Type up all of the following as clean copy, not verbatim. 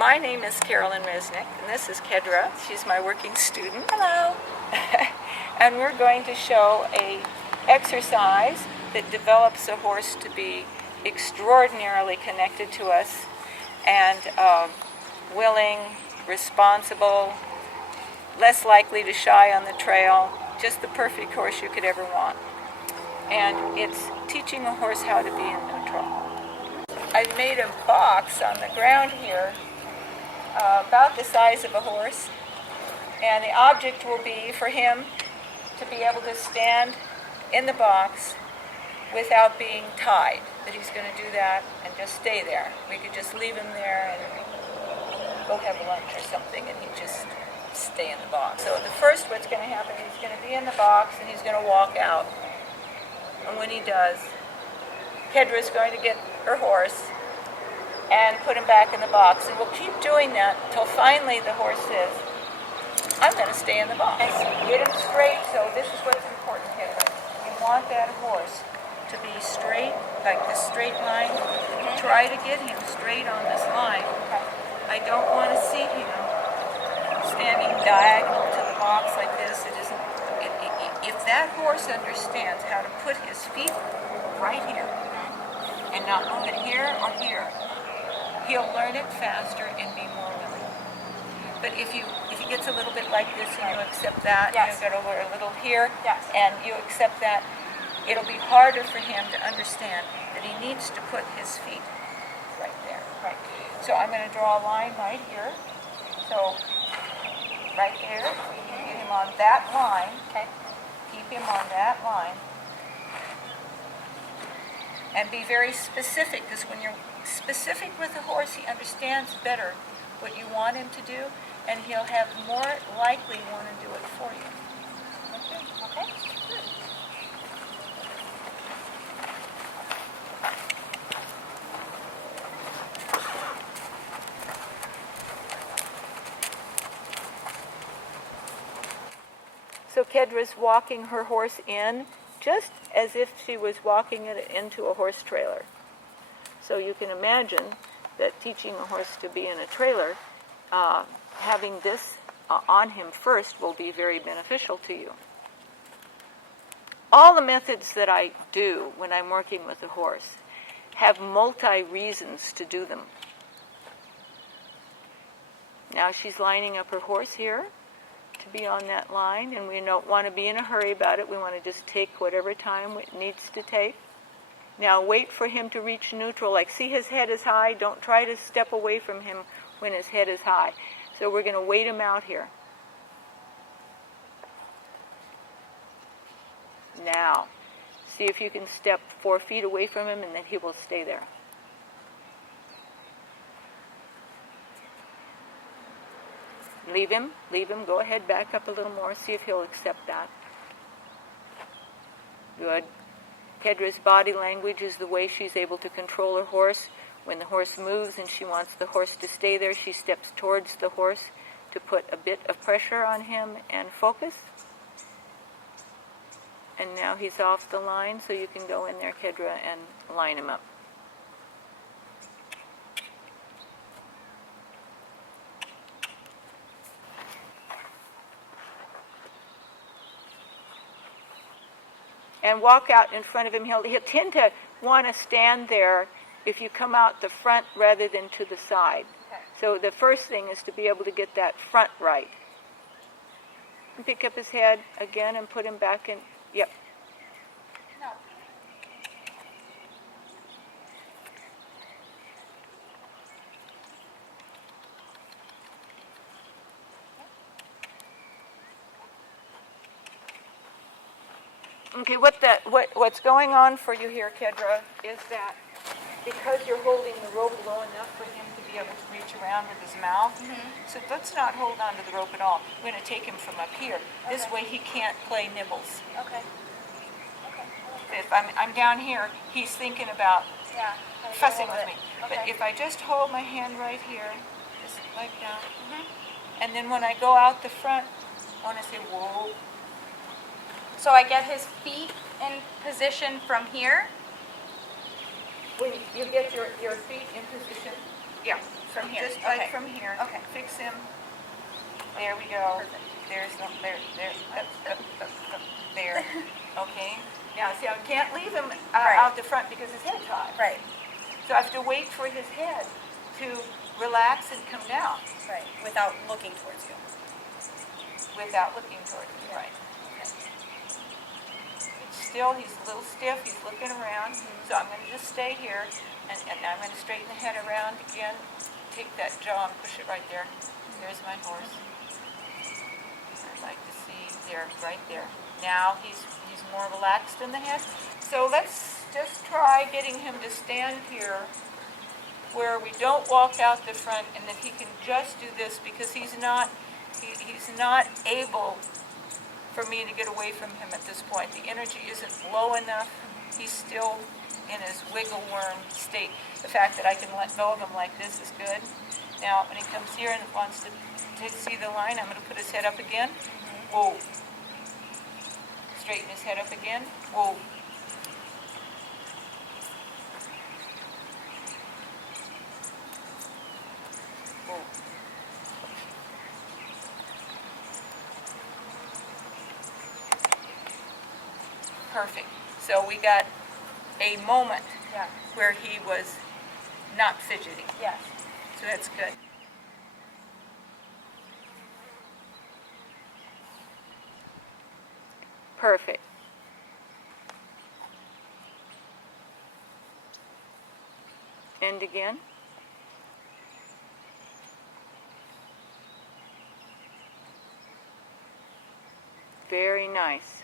My name is Carolyn Resnick, and this is Kedra. She's my working student. Hello. And we're going to show a exercise that develops a horse to be extraordinarily connected to us and willing, responsible, less likely to shy on the trail, just the perfect horse you could ever want. And it's teaching a horse how to be in neutral. I've made a box on the ground here about the size of a horse, and the object will be for him to be able to stand in the box without being tied, that he's going to do that and just stay there. We could just leave him there and go have lunch or something, and he'd just stay in the box. So the first what's going to happen, he's going to be in the box and he's going to walk out. And when he does, Kedra's going to get her horse and put him back in the box. And we'll keep doing that until finally the horse says, I'm going to stay in the box. Get him straight. So this is what's important, Kedra. You want that horse to be straight, like this straight line. Try to get him straight on this line. I don't want to see him standing diagonal to the box like this. It isn't. If that horse understands how to put his feet right here and not move it here or here, he'll learn it faster and be more willing. But if he gets a little bit like this and you accept that, Yes. you go a little here, Yes. and you accept that, it'll be harder for him to understand that he needs to put his feet right there. Right. So I'm going to draw a line right here. So right there, you can get him on that line. Okay. Keep him on that line. And be very specific, because when you're specific with the horse, he understands better what you want him to do, and he'll have more likely want to do it for you. Okay. Okay. Good. So Kedra's walking her horse in just as if she was walking it into a horse trailer. So you can imagine that teaching a horse to be in a trailer, having this on him first will be very beneficial to you. All the methods that I do when I'm working with a horse have multi-reasons to do them. Now she's lining up her horse here to be on that line, and we don't want to be in a hurry about it. We want to just take whatever time it needs to take. Now wait for him to reach neutral. Like, see, his head is high. Don't try to step away from him when his head is high. So we're going to wait him out here. Now, see if you can step 4 feet away from him, and then he will stay there. Leave him, go ahead, back up a little more, see if he'll accept that. Good. Kedra's body language is the way she's able to control her horse. When the horse moves and she wants the horse to stay there, she steps towards the horse to put a bit of pressure on him and focus. And now he's off the line, so you can go in there, Kedra, and line him up. And walk out in front of him. He'll tend to want to stand there if you come out the front rather than to the side. Okay. So the first thing is to be able to get that front right. And pick up his head again and put him back in. Yep. No. Okay, what's going on for you here, Kedra, is that because you're holding the rope low enough for him to be able to reach around with his mouth, so let's not hold on to the rope at all. We're going to take him from up here. Okay. This way he can't play nibbles. Okay. Okay. If I'm down here, he's thinking about fussing with me. Okay. But if I just hold my hand right here, just like that, and then when I go out the front, I want to say, whoa. So I get his feet in position from here. When you get your feet in position, yeah, From here. Just like Okay. from here. Okay. Fix him. There we go. Perfect. There's the, there. Okay. Now, see, I can't leave him Right. out the front because his head's high. Right. So I have to wait for his head to relax and come down Right. Without looking towards you. without looking towards me. Yeah. Right. Still, he's a little stiff. He's looking around. So I'm going to just stay here, and I'm going to straighten the head around again. Take that jaw and push it right there. There's my horse. I'd like to see there, right there. Now he's more relaxed in the head. So let's just try getting him to stand here where we don't walk out the front, and that he can just do this because he's not able for me to get away from him at this point. The energy isn't low enough. He's still in his wiggle worm state. The fact that I can let go of him like this is good. Now, when he comes here and wants to see the line, I'm going to put his head up again. Whoa. Straighten his head up again. Whoa. Whoa. Perfect. So we got a moment Yeah. where he was not fidgety. Yes. So that's good. Perfect. And again. Very nice.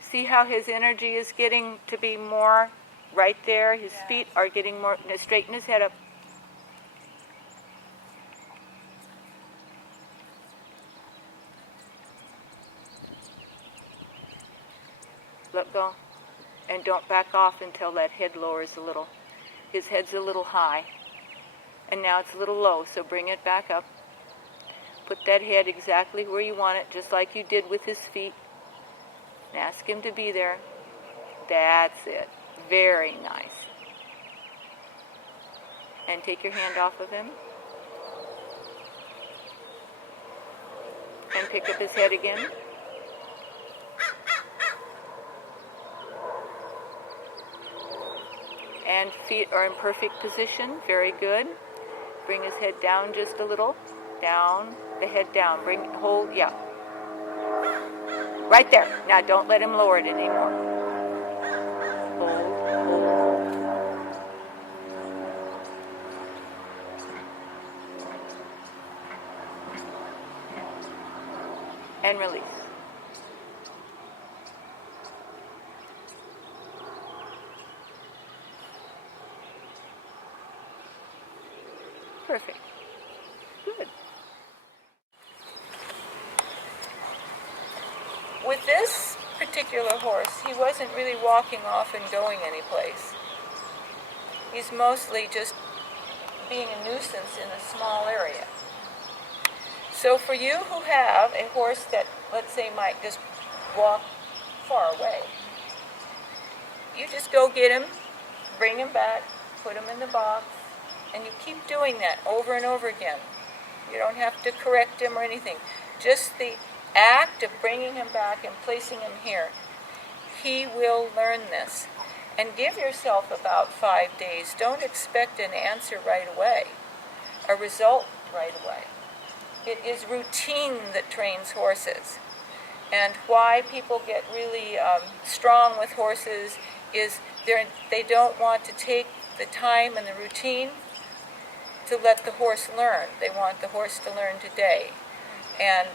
See how his energy is getting to be more right there? His feet are getting more, now straighten his head up. Let go. And don't back off until that head lowers a little. His head's a little high. And now it's a little low, so bring it back up. Put that head exactly where you want it, just like you did with his feet. And ask him to be there. That's it. Very nice. And take your hand off of him. And pick up his head again. And feet are in perfect position. Very good. Bring his head down just a little. Down. The head down. Hold, yeah. Right there. Now don't let him lower it anymore. Hold. And release. Perfect. Good. With this particular horse, he wasn't really walking off and going anyplace. He's mostly just being a nuisance in a small area. So for you who have a horse that, let's say, might just walk far away, you just go get him, bring him back, put him in the box, and you keep doing that over and over again. You don't have to correct him or anything. Just the act of bringing him back and placing him here. He will learn this. And give yourself about 5 days. Don't expect an answer right away, a result right away. It is routine that trains horses. And why people get really strong with horses is they don't want to take the time and the routine to let the horse learn. They want the horse to learn today. And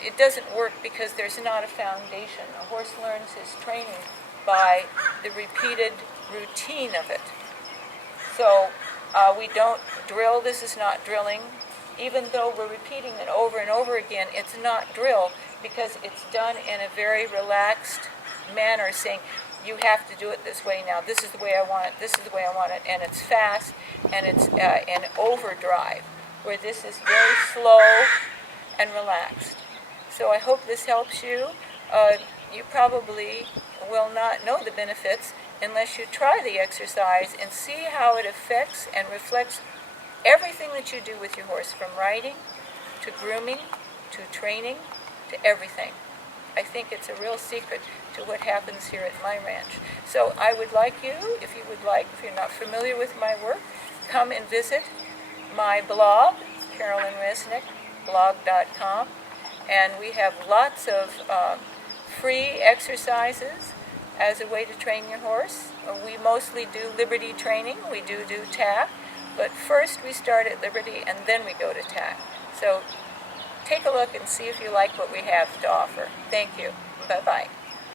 it doesn't work because there's not a foundation. A horse learns his training by the repeated routine of it. So we don't drill. This is not drilling. Even though we're repeating it over and over again, it's not drill because it's done in a very relaxed manner, saying, you have to do it this way now. This is the way I want it. This is the way I want it. And it's fast, and it's in overdrive, where this is very slow and relaxed. So I hope this helps you. You probably will not know the benefits unless you try the exercise and see how it affects and reflects everything that you do with your horse, from riding to grooming to training to everything. I think it's a real secret to what happens here at my ranch. So I would like you, if you're not familiar with my work, come and visit my blog, Carolyn Resnick, blog.com, and we have lots of free exercises as a way to train your horse. We mostly do liberty training. We do tack, but first we start at liberty and then we go to tack. So take a look and see if you like what we have to offer. Thank you. Bye-bye.